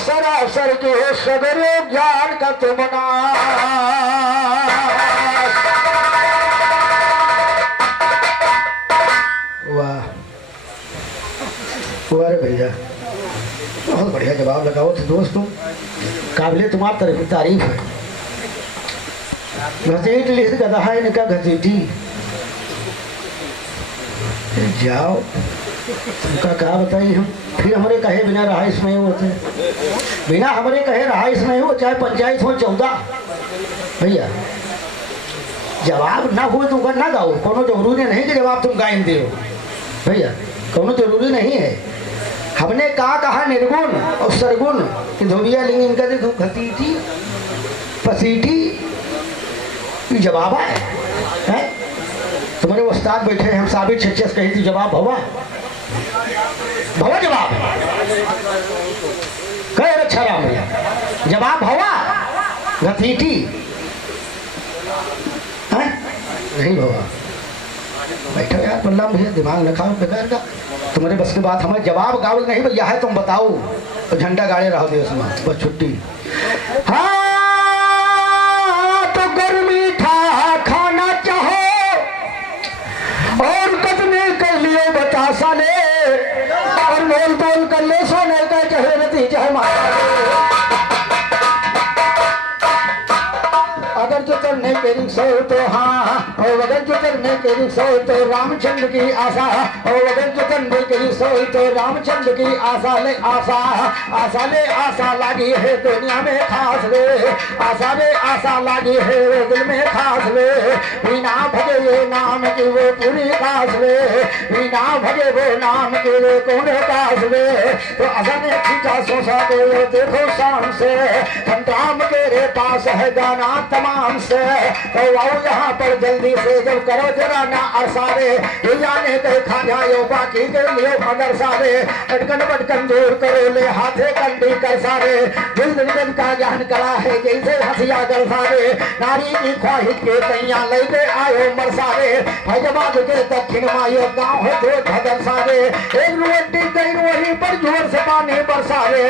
सरासर के सगरे ज्ञान का तुमना वाह अरे भैया बहुत बढ़िया जवाब लगाओ थे दोस्तों। काबिले तुम्हारी तरफ तारीफ है। घसीट लिख गधा इनका घसीटी जाओ उनका क्या बताइए हम। फिर हमारे कहे बिना रहाइश में होते, बिना हमारे कहे रहाइश में हो, चाहे पंचायत हो 14। भैया जवाब ना हो तो ना गाओ, कोनो जरूरी नहीं कि जवाब तुम गायन दे। भैया कोनो जरूरी नहीं है। हमने कहा निर्गुण और सरगुण कि धोबिया लिंग इनका देखो घसीटी पसीटी जवाब है। तुम्हारे उस्ताद बैठे हैं, हम साबित छच्चस कही थी जवाब भवा भवा जवाब कहे अच्छा राम भैया जवाब भवा घसीटी है नहीं भवा। बैठो यार बल्लम भैया दिमाग न खाओ बेकार का। तुम्हारे बस की बात हमें जवाब गावल नहीं भैया है, तुम बताओ तो झंडा गाड़े रहो दे उसमें बस छुट्टी। हाँ तो गर्मी था खाना चाहो और कदमे कर लिए बतासा ले और मोल तोल कर ले सोने का चाहे रती चाहे माता। अगर जो चलने के रिक्शा हो तो हाँ, और अगर जो चलने के रिक्शा हो तो रामचंद्र की आशा, और अगर जो चलने के रिक्शा हो तो रामचंद्र की आशा ले आशा लागी है दुनिया में खास ले, आशा ले आशा लागी है दिल में खास ले। बिना भगे ये नाम की वो पूरी कास ले, बिना भगे वो नाम की वो कौन कास ले। तो अगर ने खींचा सोचा तो ये देखो शाम से संतराम के रे पास है गाना तमाम से। तो आओ यहाँ पर जल्दी से जब करो जरा ना अरसारे ने देखा जाओ बाकी के लिए मगर सारे बटकन दूर करो ले हाथे कंडी कर सारे। दिल दिल का ज्ञान करा है जैसे हंसिया कर सारे। नारी की ख्वाहिश के तैया लेके आयो मर सारे। फैजाबाद के दक्षिण मायो गाँव है दो भदर सारे। एक रोटी गई वहीं पर जोर से पानी बरसारे।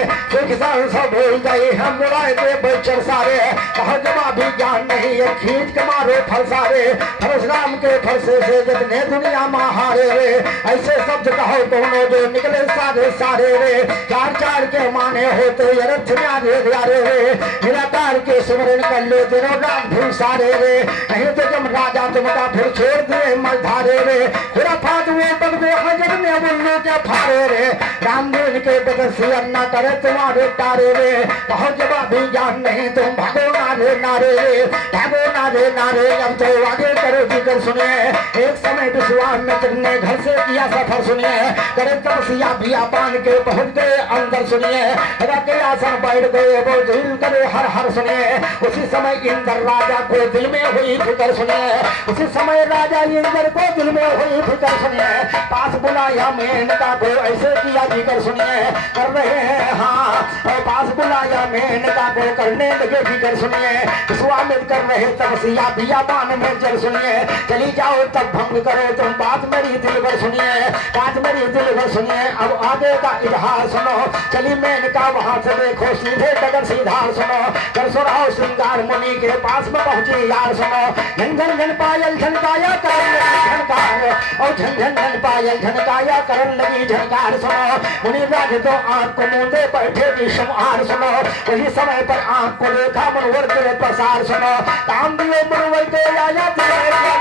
किसान सब भूल गए हम बुलाए थे बच्चर सारे। कहा जवाब भी ज्ञान नहीं है खींच के मारो फलसारे। परशुराम के फरसे से जितने दुनिया महारे रे ऐसे शब्द कहो दोनों जो निकले सारे सारे रे। चार चार के माने होते रथ न्यारे रे। निराकार के सिमरन कर ले दिनों रात भी सारे रे। नहीं तो जब राजा तुमका फिर छोड़ दे मझधारे रे। खुराफात वो बदबे हजर में उल्लू के फारे रे। रामदेव के बदसी अन्ना करे तुम्हारे तारे रे। कहो जवाब भी ज्ञान नहीं तुम भागो नारे नारे रे, भागो नारे नारे। अब तो आगे करो जिक्र सुनिए। एक समय विश्वामित्र ने घर से किया सफर सुनिए। करे तपस्या बिया बांध के पहुंच गए अंदर सुनिए। के आसन बैठ गए वो झील करे हर हर सुनिए। उसी समय इंद्र राजा को दिल में हुई फिक्र सुनिए। उसी समय राजा इंद्र को दिल में हुई फिक्र सुनिए। पास बुलाया मेनका को ऐसे किया जिक्र सुनिए। कर रहे हैं हाँ पास बुलाया मेनका को करने लगे फिक्र सुनिए। विश्वामित्र कर रहे तपस्या बिया बान में जल सुनिए। चली जाओ तब भंग करो तुम बात मेरी दिल भर सुनिए। बात मेरी दिल भर सुनिए। अब आगे का इतिहास सुनो। चली मेनका वहां से देखो सीधे डगर सीधा सुनो। कर सुनाओ श्रृंगार मुनि के पास में पहुंची यार सुनो। झन झन झन पायल झनकाया करन लगी झनकार और झन झन झन पायल झनकाया करन लगी झनकार सुनो। मुनि राज तो आंख को मूंदे बैठे विषमार सुनो। वही समय पर आंख को देखा मनोहर के प्रसार सुनो। काम दिए मुरवई के आया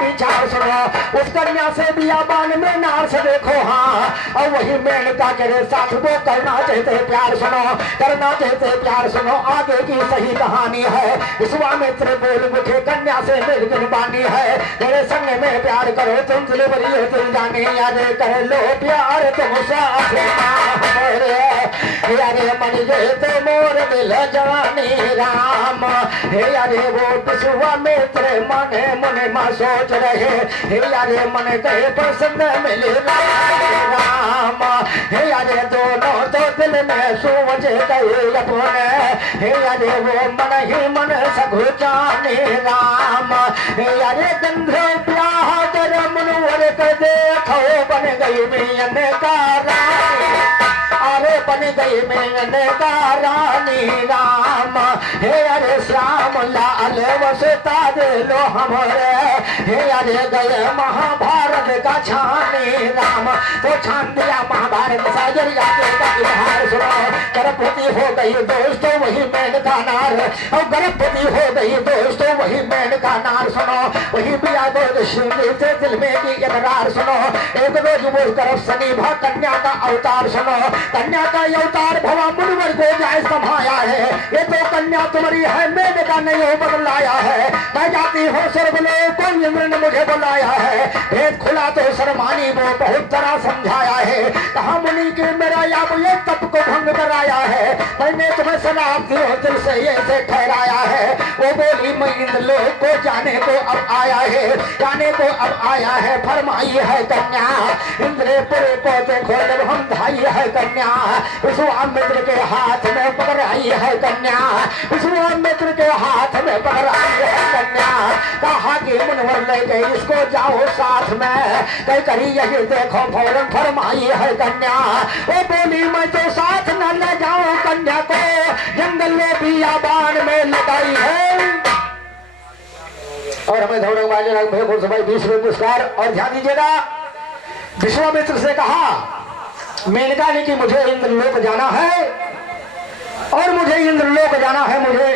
विचार सुनो। उस कन्या से बियाबान में नार से देखो हाँ और वही मेनका के साथ वो करना चाहते प्यार सुनो। करना चाहते प्यार सुनो। आगे की सही कहानी है। विश्वामित्र बोल उठे कन्या से मिल बानी है। मेरे संग में प्यार करो तुम दिल बरी दिल जाने याद कर लो प्यार तुम साथ यारे मन जे तो मोर दिल जवानी राम। हे यारे वो विश्वामित्र मने मने मा सोच रहे। हे यारे मन कहे प्रसन्न मिले राम। हे यारे दोनों तो दिल में सोच गए अपने, हे अरे वो मन ही मन सगु जाने राम। हे अरे गंधे ब्याह कर मनोहर कर देखो बन गई मियन का रानी, अरे बन गई मियन का रानी राम। हे अरे श्याम लाल वसता दे लो हमारे, हे अरे गए महाभारत का छाने राम। तो छान दिया महाभारत साजरिया का इतिहास सुनो। गर्भवती हो गई दोस्तों वही मेनका नार, और गर्भवती हो गई दोस्तों वही मेनका नार सुनो। वही बिया गोद शिवली से दिल में की इकरार सुनो। एक रोज वो गर्भ सनी भा कन्या का अवतार सुनो। कन्या का अवतार भवा मुनिवर को जाए समाया है। ये तो कन्या तुम्हारी है मेनका नहीं हो बदलाया है। मैं जाती हूँ सर्वलोक को इंद्र ने मुझे बुलाया है। भेद खुला तो शर्मानी वो बहुत तरह समझाया है। कहा मुनि के मेरा या ये तप को भंग कराया है। मैंने तुम्हें शराब दी हो दिल से ये से ठहराया है। वो बोली मैं इंद्र लोक को जाने को अब आया है, जाने को अब आया है। फरमाई है कन्या इंद्रपुर को देखो जब हम धाई है कन्या। विश्वामित्र के हाथ में पकड़ाई है कन्या, विश्वामित्र के हाथ में पकड़ाई है कन्या। कहा कि मुनवर ले गए इसको जाओ साथ में, कई करी यही देखो फौरन फरमाई है कन्या। वो बोली मैं तो साथ न ले जाऊं कन्या को, जंगल में बियाबान में लगाई है। और हमें दौड़ने वाले भाई 20 रुपये पुरस्कार। और ध्यान दीजिएगा, विश्वामित्र से कहा मेनका ने कि मुझे इंद्रलोक जाना है, और मुझे इंद्रलोक जाना है, मुझे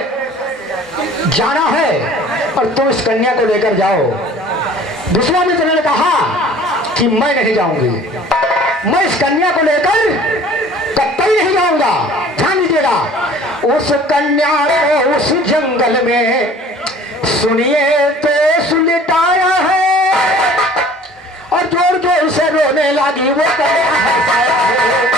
जाना है, और तुम इस कन्या को लेकर जाओ। विश्वामित्र ने कहा कि मैं नहीं जाऊंगी, मैं इस कन्या को लेकर कतई नहीं जाऊंगा। ध्यान दीजिएगा, उस कन्या को उस जंगल में सुनिए तो सुलटाया है, और जोर जोर से रोने लगी वो कन्या है।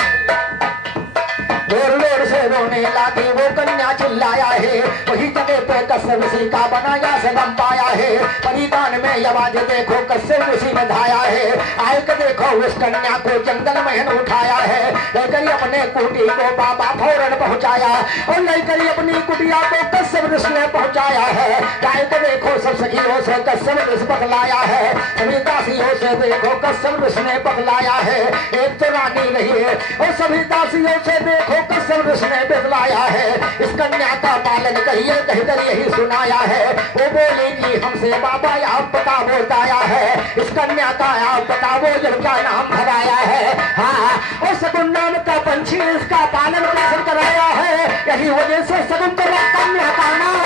जोर जोर से रोने लगी वो कन्या चिल्लाया है। वही जगह पे कश्यप ऋषि का बनाया सदम पाया है। परिधान में आवाज देखो कश्यप ऋषि ने धाया है। आए के देखो उस कन्या को जंगल में उठाया है। लेकर अपने कुटी को बाबा फौरन पहुंचाया, और लेकर अपनी कुटिया को कश्यप ऋषि ने पहुंचाया है। आए के देखो सब सखियों से कश्यप ऋषि बतलाया है। सभी दासियों से देखो कश्यप ऋषि ने बतलाया है। एक तो रानी रही है, और सभी दासियों से देखो कश्यप ऋषि ने बतलाया है। इस कन्या का पालन करिए कहकर यही सुनाया है। वो बोलेगी हमसे बाबा आप बता बताया है, इस कन्या का आप बताओ जिनका नाम भराया है। हाँ, और सगुन नाम का पंछी इसका पालन पोषण कराया है। यही वजह से सगुन कन्या का नाम।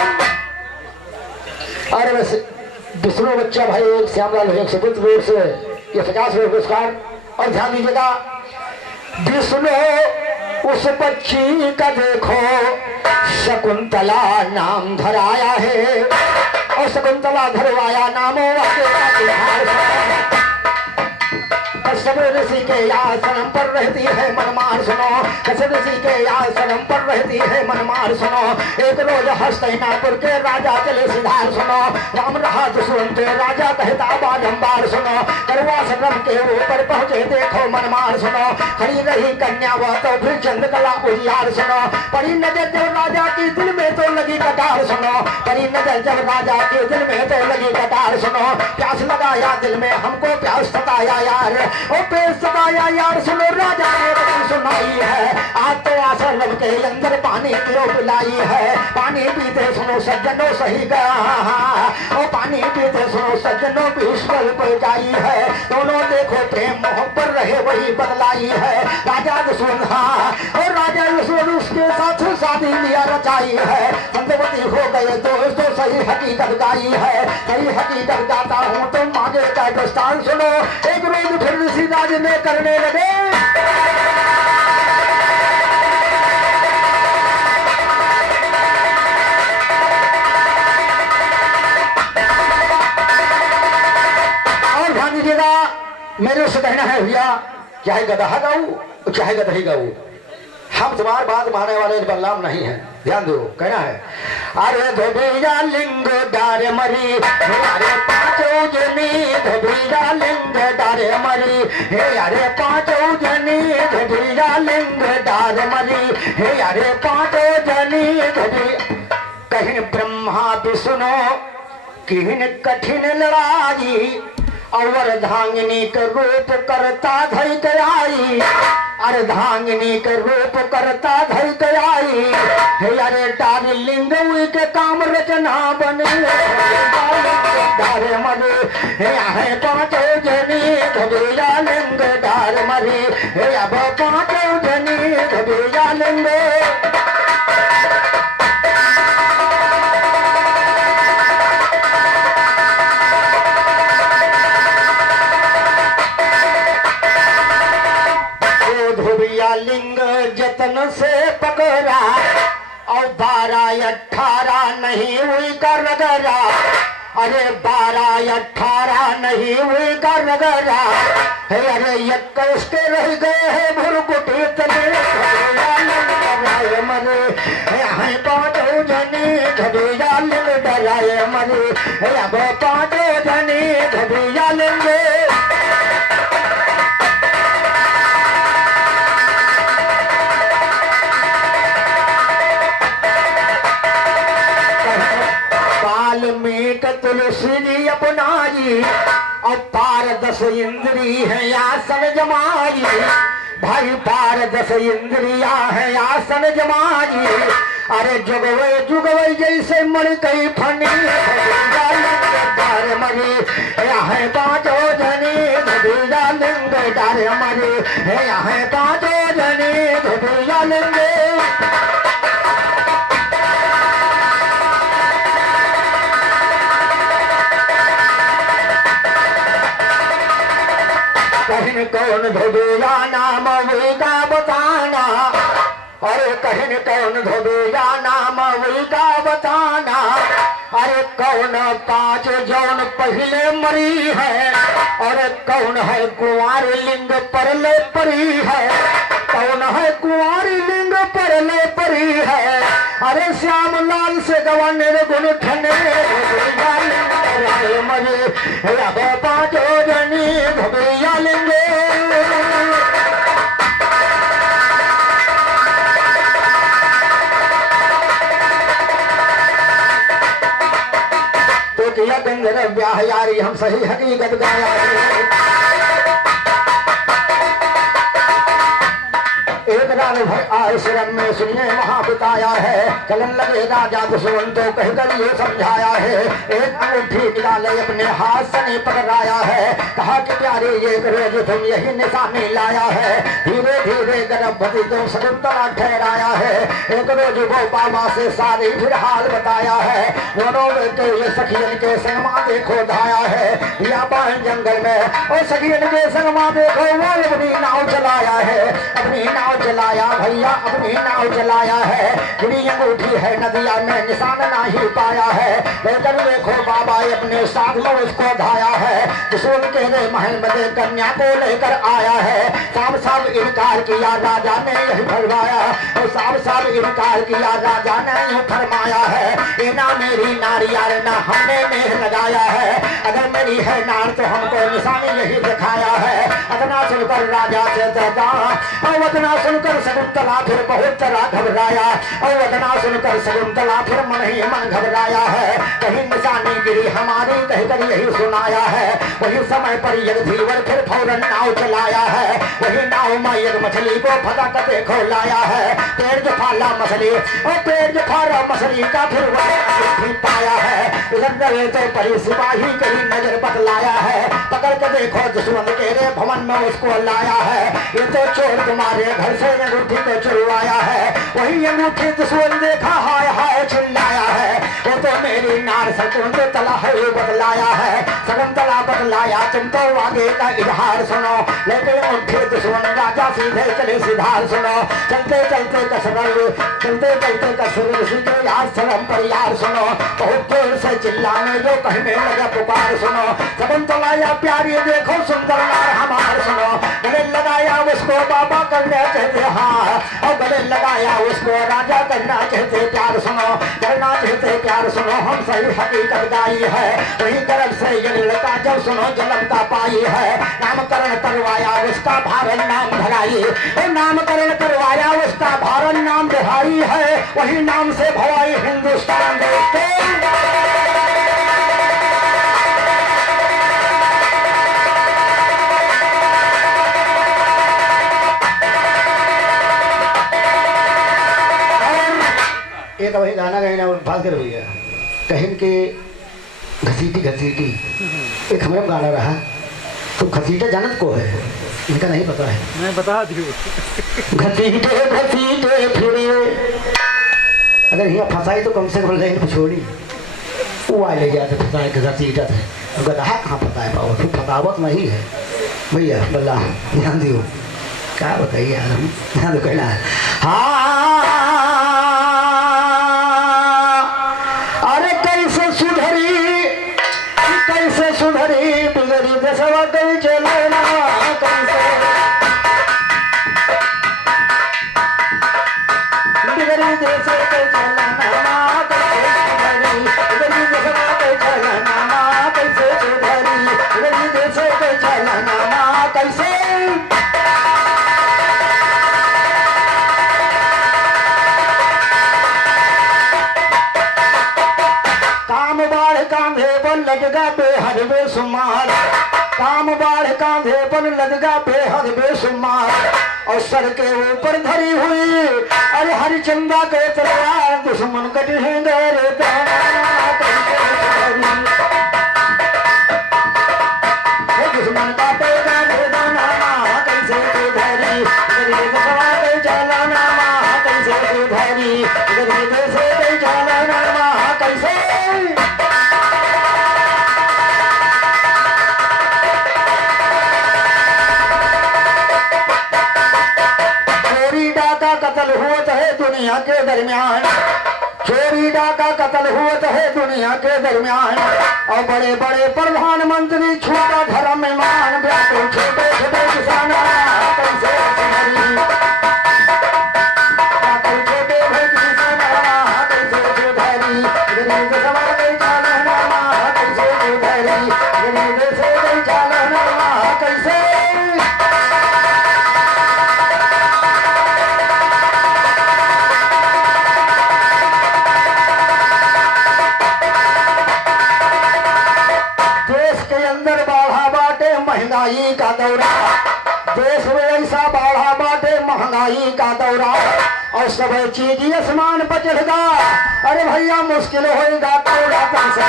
अरे वैसे विष्णु बच्चा भाई श्यामलाल सुपुत्र रोड से ये 50 रुपये पुरस्कार। और ध्यान दीजिएगा, विष्णु उस पक्षी का देखो शकुंतला नाम धराया है, और शकुंतला धरवाया नामों कश्यप ऋषि के आश्रम पर रहती है मनमार सुनो। कश्यप ऋषि के आश्रम पर रहती है मनमार सुनो। एक रोज हस्तिनापुर के राजा चले सिधार सुनो। राम रहा सुनते राजा कहता बारंबार सुनो। करवासरम के ऊपर पहुंचे देखो मनमार सुनो। खड़ी रही कन्या वह तो फिर चंद्रकला उजियार सुनो। पड़ी नजर जब राजा की दिल में तो लगी कटार सुनो। पड़ी नजर जब राजा के दिल में तो लगी कटार सुनो। प्यास लगाया दिल में हमको प्यास सताया यार, ओ प्यास सताया यार सुनो। राजा ने सुनाई है आज तो आश्रम के अंदर पानी क्यों पिलाई है। पानी पीते सुनो सज्जनों सही गया, ओ पानी पीते सुनो सज्जनों भी ईश्वर पर जाई है। दोनों देखो प्रेम मोहब्बत रहे वही बदलाई है। राजा सुना और राजा उसके साथ शादी लिया रचाई है। संतवती हो गए दोस्तों सही हकीकत गाई है। सही हकीकत गाता हूँ तो मांगे का दस्तान सुनो। एक रोज फिर ऋषि राज में करने लगे और ध्यान दीजिएगा, मेरे उससे कहना है भैया चाहे गधा गाऊ चाहे गधही गाऊ, हम तुम्हारी बात मानने वाले बदलाव नहीं है। ध्यान दो, कहना है अरे धोबिया लिंग डारे मरी अरे पांचों जनी धोबिया लिंग डारे मरी हे अरे पांचों जनी धोबिया लिंग डारे डार मरी हे अरे पांचों जनी धरी कहीं ब्रह्मा विष्णु किन कठिन लड़ाई अर्धांगिनी के रूप करता धई के आई अर्धांगिनी के रूप करता धई के आई हे अरे डारी लिंग के काम रचना बने डारे मरे हे आहे पांचों जनी धबेया लिंग डार मरे हे अब पांचों जनी धबेया लिंग लिंग जतन से पकड़ा और 12-18 नहीं हुई कर रगड़ा अरे 12-18 नहीं हुई कर रगड़ा है अरे 21 के रह गए है भुरकुटी तले मरे है पांचों जनी धबिया लिंग डराए मरे है अब पांचों जनी धबिया लिंगे वाल्मीकि तुलसी जी अपनाई और 12 इंद्री है आसन जमाई भाई 12 इंद्रिया है आसन जमाई अरे जुगवे जैसे मर कई फनी मरी है पांचों जनी धबीजा लिंग डारे मरी है पांचों जनी धबीजा लिंगे कहीं कौन धोबेया नाम वेदा बताना अरे कहीं कौन धोबेया नाम वेदा बताना अरे कौन 5 जौन पहले मरी है और कौन है कुंवारी लिंग परले परी है कौन है कुंवारी लिंग परले परी है अरे श्याम लाल से गवाने गुण ठने मरे अब पांचों जनी धबैया लिंगे तो किया गंधर्व ब्याह यारी हम सही हकीकत गाया एक रात भर आश्रम में सुनिए वहां बिताया है चलन लगे राजा दुष्यंतो कहकर ये समझाया है एक अंगूठी निकाले अपने हाथ से नहीं पकड़ाया है कहा कि प्यारे ये रोज तुम यही निशानी लाया है धीरे धीरे गर्भवती तो शकुंतला ठहराया है एक रोज वो बाबा से सारी फिर हाल बताया है दोनों बेटे ये सखियन के संगमा देखो धाया है या पान जंगल में और सखियन के संगमा देखो वो अपनी नाव चलाया है अपनी नाव चलाया भैया अपनी नाव चलाया है जुड़ी अंगूठी है नदिया में निशान नहीं पाया है लेकर देखो बाबा अपने साथ में उसको धाया है दुश्मन के महल में कन्या को लेकर आया है साफ साफ इनकार किया राजा ने यही फरमाया और साफ साफ इनकार किया राजा ने यही फरमाया है ये ना मेरी नारियार ना हमने मेह लगाया है अगर मेरी है नार तो हमको निशानी यही दिखाया है अतना सुनकर राजा से और वतना सुनकर शकुंतला फिर बहुत तरह घबराया और वतना सुनकर शकुंतला फिर मन ही मन घबराया है कहीं निशानी गिरी हमारी कहकर यही सुनाया है वही समय पर यज्ञधीवर फिर फौरन नाव चलाया है वही नाव में एक मछली को फटक देखो लाया है पेड़ जफाला मछली और पेड़ जफाला मछली का फिर वही पाया है इधर तो परी सिपाही कहीं नजर बदलाया है पकड़ के देखो दुश्मन के रे भवन में उसको लाया है ये तो चोर तुम्हारे घर से अंगूठी को चुरवाया है वही अंगूठी दुश्मन देखा हाय हाय चिल्लाया है वो तो मेरी नार शकुंतला है बदलाया है शकुंतला बदलाया तुम तो आगे का इजहार सुनो लेकिन अंगूठी दुश्मन राजा सीधे चले सिधार सुनो चलते चलते कसर सीधे यार शर्म पर यार सुनो बहुत जोर से चिल्लाने जो कहने लगा पुकार सुनो शकुंतला या प्यारी देखो सुंदर नार हमार सुनो गले लगाया उसको बाबा करना चाहते हाँ और गले लगाया उसको राजा करना चाहते प्यार सुनो करना चाहते प्यार सुनो हम सही हकीकत गाई है, वही गर्भ से ये लड़का जब सुनो जन्म का पाई है। नामकरण करवाया उसका भारत नाम धराई, नामकरण करवाया उसका भारत नाम धराई है, वही नाम से भवाई हिंदुस्तान देखते। एक वही गाना गए ना फाल कर भैया कहीं के घसीटी घसीटी एक हमारा गाना रहा तो घसीटा जानत को है इनका नहीं पता है, मैं बता दी घसीटे घसीटे फिरे अगर यहाँ फंसाई तो कम से कम लाइन छोड़ी वो आ ले जाते फंसाए के घसीटा थे गधा कहाँ पता है बाबू फतावत नहीं है भैया बल्ला ध्यान दियो क्या बताइए यार हम ध्यान दो कहना है। हाँ सुधरी बिगड़ी दसवा कई चलना कैसे बिगड़ी देश कई चलना कैसे बिगड़ी दसवा कई चलना कैसे सुधरी बिगड़ी देश कई चलना कैसे। काम बाढ़ कांधे पर लटका बेहद बेसुमार, काम बाढ़ कांधे पर लटका बेहद बेसुमार और सर के ऊपर धरी हुई अरे हरिचंदा के तलवार दुश्मन कटे गए दुश्मन का पेगा दाना कैसे धरी चलाना कैसे धरी कैसे चलाना कैसे। कत्ल हुआ है दुनिया के दरमियान, चोरी डाका कत्ल हुआ है दुनिया के दरमियान और बड़े बड़े प्रधानमंत्री छोटा धर्म में मान व्याकुल छोटे छोटे किसान कैसे छोटे कैसे। महंगाई का दौरा देश में ऐसा बढ़ा बाटे महंगाई का दौरा और सब चीज आसमान पर चढ़ेगा अरे भैया मुश्किल होएगा थोड़ा कैसे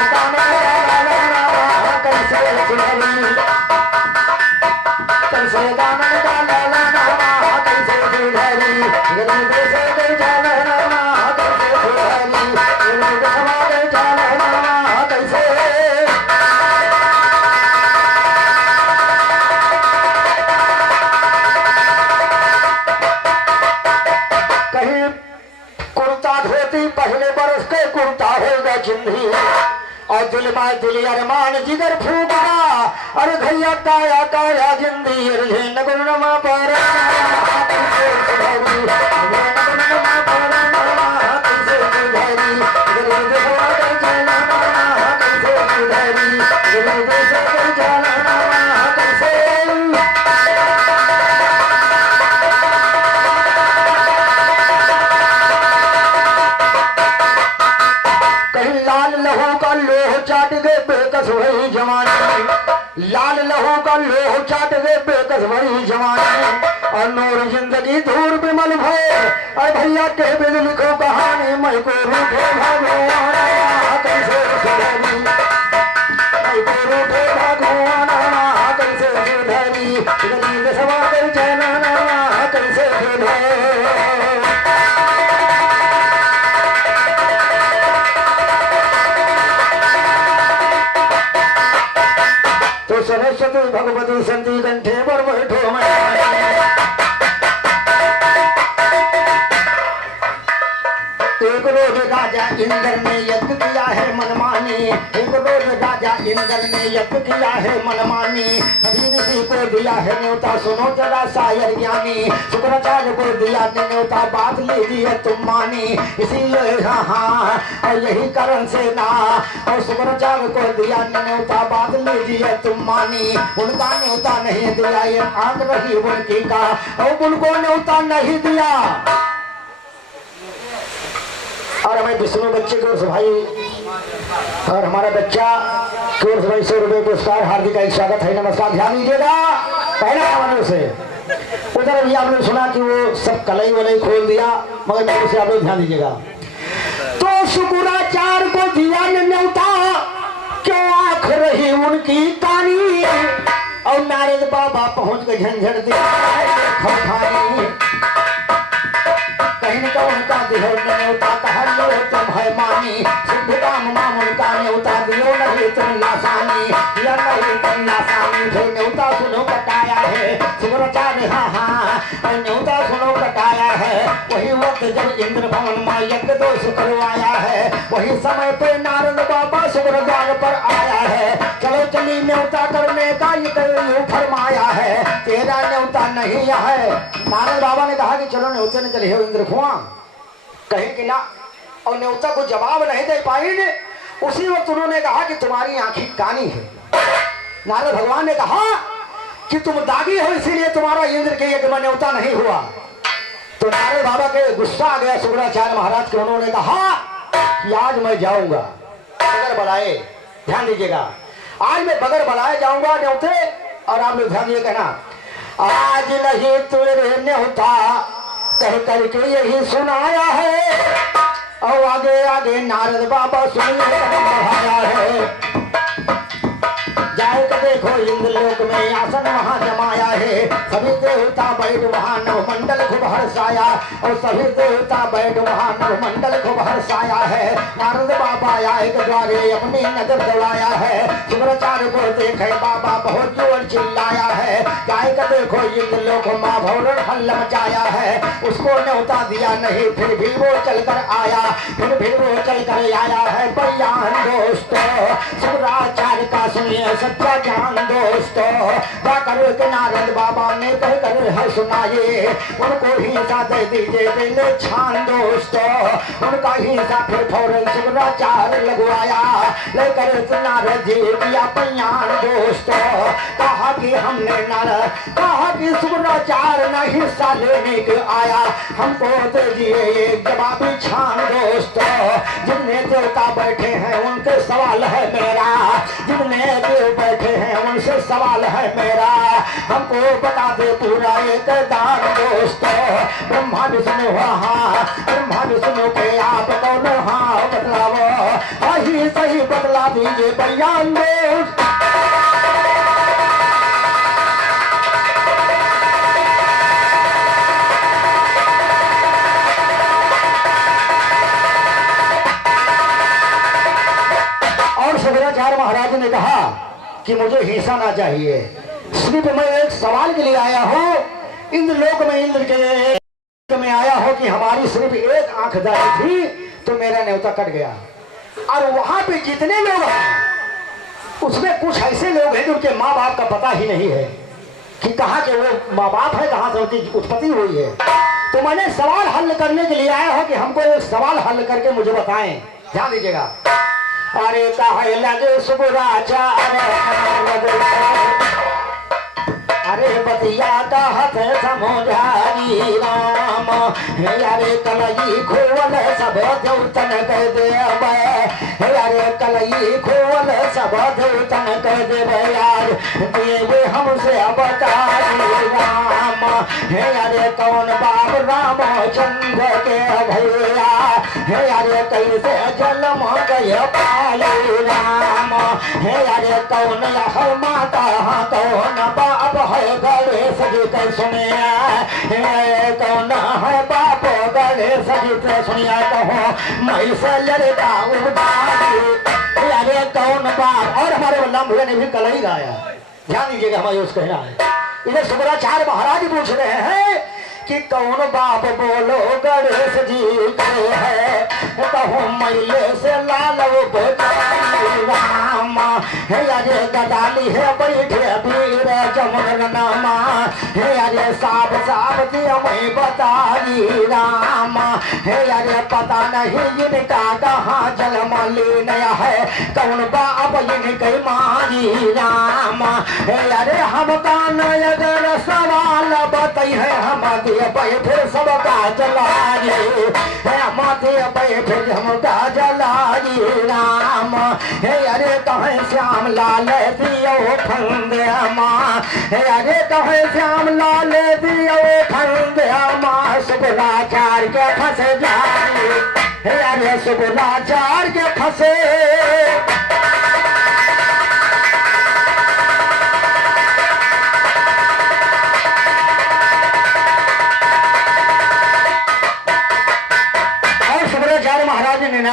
पहले बरस के कुर्ता होगा जिंदगी और दिल में दिल अरमान जिगर फूका अरे भैया काया काया जिंदगी नगुनमा पर लाल लहू का लोह चाट गए बेकस भरी जवानी और नूर जिंदगी धूर बिमल भय अरे भैया के बिल लिखो कहानी मैं को रूठे भगवान कैसे सुधरी मैं को रूठे भगवान कैसे सुधरी गली सवा कर चलना कैसे सुधरी। सरस्वती भगवती संति कंठे पर बैठो एक रोज राजा इंद्र ने यज्ञ किया है मनमानी एक रोज राजा इंद्र ने यज्ञ किया है मनमानी, सभी ऋषि को दिया है न्योता, सुनो जरा शायर ज्ञानी। शुक्राचार्य को दिया ने न्योता, बात लीजिए तुम मानी। इसीलिए हाँ और यही कारण से ना, और शुक्राचार्य को दिया ने न्योता, बात लीजिए तुम मानी। उनका न्योता नहीं दिया ये आग रही उनकी का, और उनको न्योता नहीं दिया। और हमें विष्णु बच्चे की ओर से भाई और हमारा बच्चा की ओर से भाई 100 रुपये पुरस्कार हार्दिक स्वागत है, नमस्कार। ध्यान दीजिएगा पहला हवाले से। उधर भी आपने सुना कि वो सब कलई वलई खोल दिया, मगर मेरे से आप लोग ध्यान दीजिएगा। तो शुक्राचार्य को दिया ने न्योता, क्यों आंख रही उनकी कानी, और नारद बाबा पहुंच के झंझट दिया कहीं का उनका दिहो न्योता, कहा लो तुम है मानी। सिद्ध काम माम उनका न्योता, दियो नहीं तुम लासानी, दिया नहीं तुम लासानी। जो न्योता सुनो कटाया है शुक्राचार्य, हाँ हाँ न्योता सुनो कटाया है। वही वक्त जब इंद्र भवन में यज्ञ दोष करवाया है, वही समय पे नारद बाबा शुक्र द्वार पर आया है। चलो चली न्योता करने का ये फरमाया है, तेरा न्योता नहीं है। नारद बाबा ने कहा कि चलो न्योते ने चले हो इंद्र खुआ, कहीं कि ना, और न्योता को जवाब नहीं दे पाई ने। उसी वक्त उन्होंने कहा कि तुम्हारी आंखें कानी है। नारद भगवान ने कहा कि तुम दागी हो, इसीलिए तुम्हारा इंद्र के यज्ञ में न्योता नहीं हुआ। तो नारद बाबा के गुस्सा आ गया शुक्राचार्य महाराज के। उन्होंने कहा कि आज मैं जाऊंगा बगैर बुलाए, ध्यान दीजिएगा, आज मैं बगैर बुलाए जाऊंगा न्योते। और आप लोग ध्यान दिए कहना, आज नहीं तेरे न्योता कह करके यही सुनाया है। और आगे आगे नारद बाबा सुनिए बढ़ाया है। जाए तो देखो इंद्रलोक में आसन वहां जमाया है, सभी देवता बैठ वहां नवमंडल खूब हर्षाया, और सभी देवता बैठ वहां नवमंडल खूब हर्षाया है। नारद बाबा आए के द्वारे अपनी नजर दौड़ाया है, शुक्राचार्य को देखे बाबा बहुत जोर चिल्लाया है। जाए तो देखो इंद्रलोक माँ भौर हल्ला मचाया है, उसको न्योता दिया नहीं, फिर भी वो चलकर आया, फिर भी वो चलकर आया है। बयान दोस्तों शुक्राचार्य का सुनिए सच्चा ज्ञान दोस्तों, जाकर के नारद बाबा ने कहकर है सुनाइए, उनको हिस्सा दे दीजिए दिल छान दोस्तों। उनका हिस्सा फिर फौरन शुक्राचार्य लगवाया, लेकर नारद जी किया बयान दोस्तों। कहा कि हमने नारद कहा कि शुक्राचार्य न हिस्सा लेने के आया, हमको दे दिए एक जवाबी छान दोस्तों। जितने देवता बैठे हैं उनके सवाल है मेरा, जितने देव बैठे हैं उनसे सवाल है मेरा, हमको बता दे पूरा एक दान दोस्तों। ब्रह्मा विष्णु हाँ, ब्रह्मा विष्णु के आप कौन हाँ बतलावो, सही सही बतला दीजिए बयान दोस्त। और शुक्राचार्य महाराज ने कहा कि मुझे हिस्सा ना चाहिए, सिर्फ मैं एक सवाल के लिए आया हूँ। इंद्रलोक में इंद्र के में आया हो कि हमारी सिर्फ एक आंख दाई थी, तो मेरा न्योता कट गया। और वहां पे जितने लोग हैं उसमें कुछ ऐसे लोग हैं जिनके माँ बाप का पता ही नहीं है कि कहाँ के वो माँ बाप है, कहाँ से उनकी उत्पत्ति हुई है। तो मैंने सवाल हल करने के लिए आया हूँ कि हमको एक सवाल हल करके मुझे बताएं। ध्यान दीजिएगा। अरे कहे लगे शुक्राचार्य अरे बतिया कहत समझारी राम, अरे कलई खोल सब देवतन कह देव, अरे कलई खोल सब देवतन कह देव यार, देव हमसे अवतारी राम। अरे कौन बाप रामचंद्र के भैया, अरे कैसे जन्म गए पाले राम। अरे कौन यह माता कौन बाप है गणेश जी के सुनिया, कौन है बाप गणेश जी के सुनिया। कहो मैं से लड़का उदारी, अरे कौन बाप। और हमारे वल्लभ भैया ने भी कल ही गाया, ध्यान दीजिएगा हमारे उस कहना है। इधर शुक्राचार्य महाराज पूछ रहे हैं कि कौन बाप बोलो गणेश जी के है कहूँ मैले से लालव बोली राम हे अरे गदाली है बैठे वीर जमुन नामा हे अरे साफ साफ दिया मैं बताई राम हे अरे पता नहीं इनका कहाँ जन्म लेना है कौन बाप इनके मारी राम हे अरे हमका न अगर सवाल बताई है हम बैठे सबका जलाए माथे बैठे हमका जलाए राम हे अरे कहे श्याम लाल दियो फंदे माँ हे अरे कहे श्याम लाल दियो फंदे माँ सुगुनाचार के फंसे जाए हे अरे सुगुनाचार के फंसे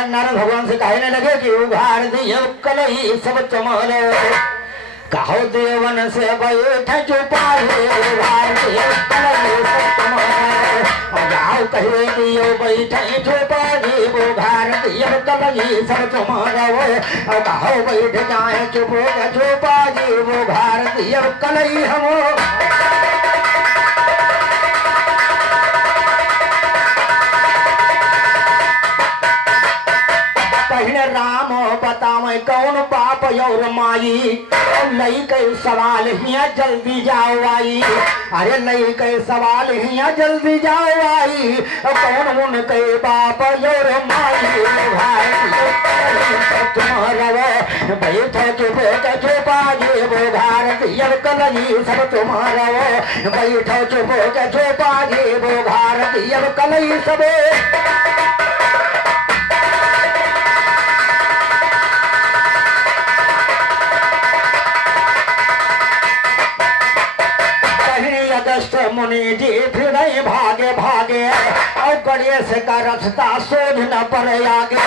नारद भगवान से कहने लगे कि उघार दियो कलही सब तुम्हारे कहो देवन से बैठ चुपाए उघार दियो कलही सब तुम्हारे जाओ कहे दियो बैठ चुपाए उघार दियो कलही सब तुम्हारे कहो बैठ जाए चुपो चुपाए उघार दियो कलही हम राम बतावे कौन बाप और माई लई के सवाल हिया जल्दी जाओ आई अरे लई के सवाल हिया जल्दी जाओ आई कौन उनके बाप और माई तुम्हारा बैठो चुप चुपाए वो भारतीय कलही सब तुम्हारा बैठो चुप चुपाए वो भारतीय कलही सब मुनि जी फिर भागे भागे और गणेश का रास्ता शोध न पड़े आगे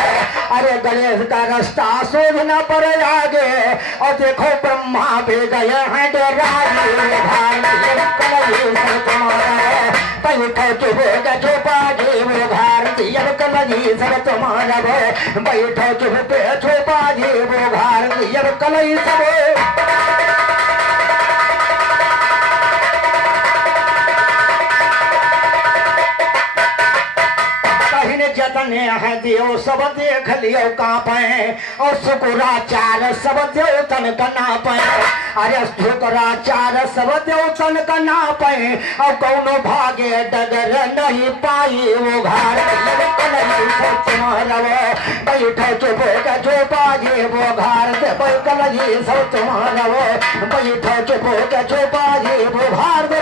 अरे गणेश का रास्ता शोध न पड़े आगे और देखो ब्रह्मा भी गए हैं बैठो चुप चुपाजी वो भारतीय कलही सब तुम्हारा बैठो चुप चुपाजी वो भारतीय कलही सब जतने है दियो सब देख लियो कांपे और शुक्राचार सब देव तन कना पे अरे शुक्राचार सब देव तन कना पे और कौनो भागे डगर नहीं पाई वो घर तुम्हारा बैठो चुप चुपाजी वो घर दे कलही सब तुम्हारा बैठो चुप चुपाजी वो घर दे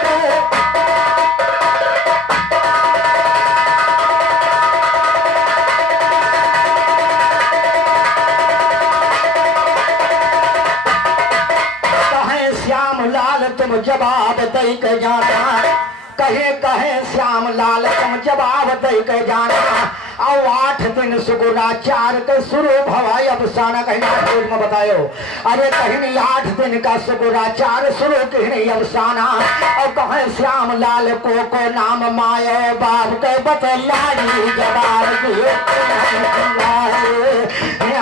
तुम जवाब दे के जाना कहे कहे श्याम लाल तुम जवाब दे के जाना और 8 दिन सुगुनाचार के शुरू भवाई अफसाना कहीं में बतायो अरे कहीं 8 दिन का सुगुनाचार शुरू कहीं अफसाना और कहे श्याम लाल को नाम मायो बाप के बतलाई जवाब दिए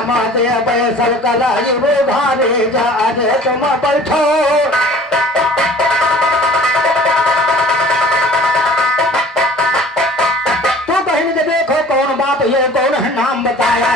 माते बैसर कराई वो भारे जा तुम बैठो ये कौन है नाम बताया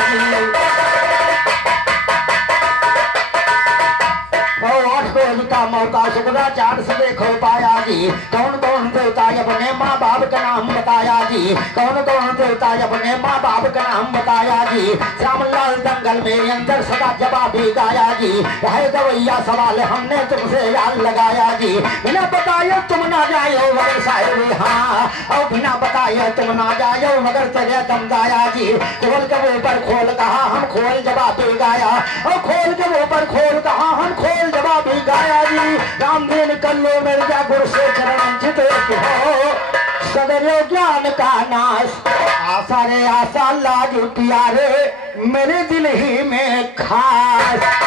का मौका शुक्राचार से देखो पाया जी कौन कौन देवता अपने माँ बाप का नाम बताया जी कौन कौन देवता अपने माँ बाप का नाम बताया जी श्यामलाल दंगल में अंदर सदा जवाब भी गाया जी है गवैया सवाल हमने तुमसे याद लगाया जी बिना बताए तुम ना जायो मगर साहिब हाँ और बिना बताए तुम ना जायो मगर तेरे दम दाया जी खोल के ऊपर खोल कहा हम खोल जवाब भी गाया और खोल के ऊपर खोल कहा हम खोल जवाब भी गाया जी रामदेव कल्लो मिर्जा गुरु से चरण चित हो सदरो ज्ञान का नाश आशा रे आशा लागे प्यारे मेरे दिल ही में खास